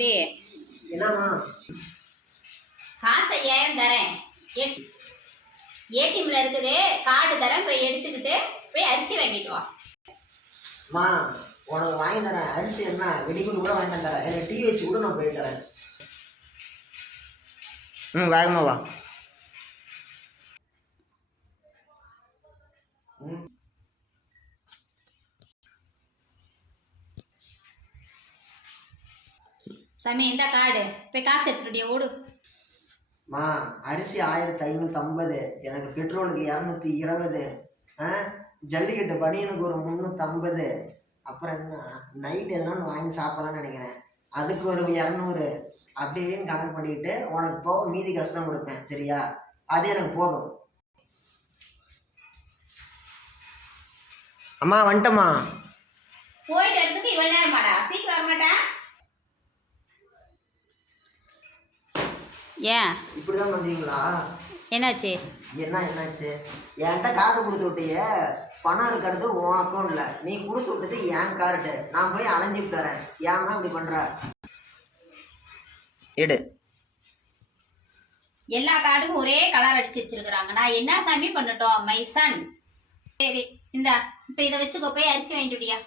இப்படி என்னம்மா காசை ஏன் தரேன், ஏடிஎம்ல இருக்குது, கார்டு தரேன், போய் எடுத்துக்கிட்டு போய் அரிசி வாங்கிட்டு வா. அம்மா உனக்கு வாங்கி தரேன். அரிசி என்ன வெடிகுண்டு கூட வாங்கி தரேன். எனக்கு டீ வச்சு கூட நான் போய் தரேன். வேகமா வா. சாமி இந்த கார்டு போய் காசு எடுத்துட்டியா, ஓடு. மா அரிசி 1550, எனக்கு பெட்ரோலுக்கு 220, ஜல்லிக்கட்டு பனியனுக்கு ஒரு 350, அப்புறம் என்ன நைட் எதனா ஒன்று வாங்கி சாப்பிடலாம்னு நினைக்கிறேன், அதுக்கு ஒரு 200, அப்படி இப்படின்னு கணக்கு பண்ணிக்கிட்டு உனக்கு போக மீதி கஷ்டம் கொடுப்பேன். சரியா? அது எனக்கு போதும். அம்மா வந்துட்டம்மா. போயிட்டு வரதுக்கு இவ்வளோ நேரமாடா? சீக்கிரம் வர மாட்டேன். ஏன் இப்படிதான் பண்ணுறீங்களா? என்னாச்சு? என்னாச்சு? என்கிட்ட கார்டு கொடுத்து விட்டியே, பணம் இருக்கிறது உன் அக்கௌண்ட்ல, நீ கொடுத்து விட்டது என் கார்டு. நான் போய் அலைஞ்சிட்டு வரேன். ஏன்னா இப்படி பண்ற? எடு. எல்லா கார்டுக்கும் ஒரே கலர் அடிச்சு வச்சிருக்கிறாங்க. நான் என்ன சாமி பண்ணட்டும் மை சன்? சரி இந்தா, இப்போ இதை வச்சுக்கோ, போய் அரிசி வாங்கிட்டுட்டியா.